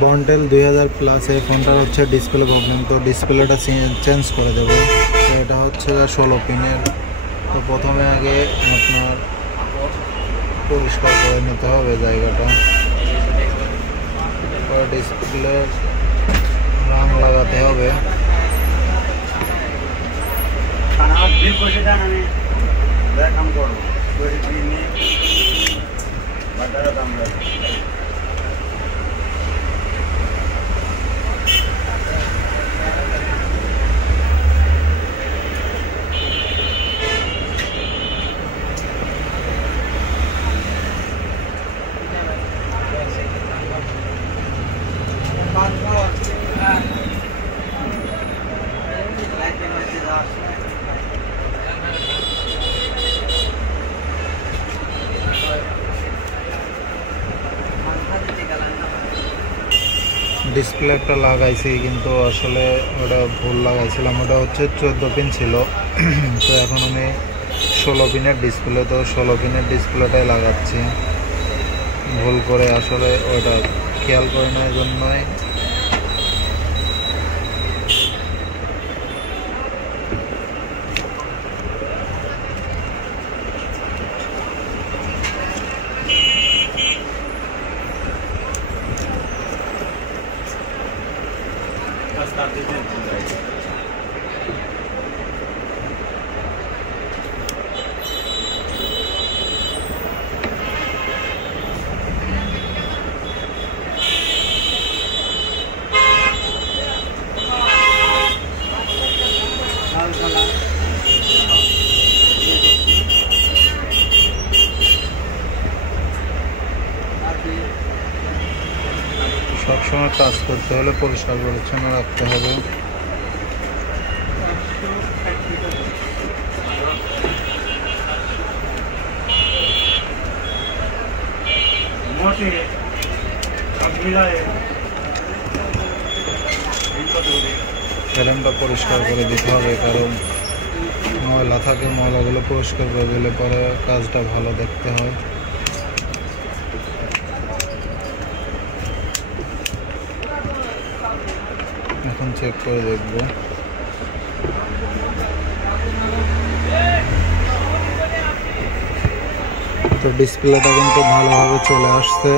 বন্টেল 2000 প্লাস এই ফোনটার হচ্ছে ডিসপ্লে প্রবলেম, তো ডিসপ্লেটা চেঞ্জ করে দেবো। তো এটা হচ্ছে 16 পিনের। তো প্রথমে আগে আপনার পরিষ্কার করে নিতে হবে জায়গাটা, পরে ডিসপ্লে রং লাগাতে হবে। ডিসপ্লেটা লাগাইছি কিন্তু আসলে ওটা ভুল লাগাইছিলাম, ওটা হচ্ছে 14 পিন ছিল। তো এখন আমি 16 পিনের ডিসপ্লে, তো 16 পিনের ডিসপ্লেটাই লাগাচ্ছি ভুল করে, আসলে ওটা খেয়াল করে না, এই জন্যই সবসময় কাজ করতে হলে পরিষ্কার পরিচ্ছন্ন রাখতে হবে। ফ্রেমটা পরিষ্কার করে দিতে হবে, কারণ ময়লা থাকে, ময়লাগুলো পরিষ্কার করে দিলে পরে কাজটা ভালো দেখতে হয়। এখন চেক করে দেখব। তো ডিসপ্লেটা কিন্তু ভালোভাবে চলে আসছে।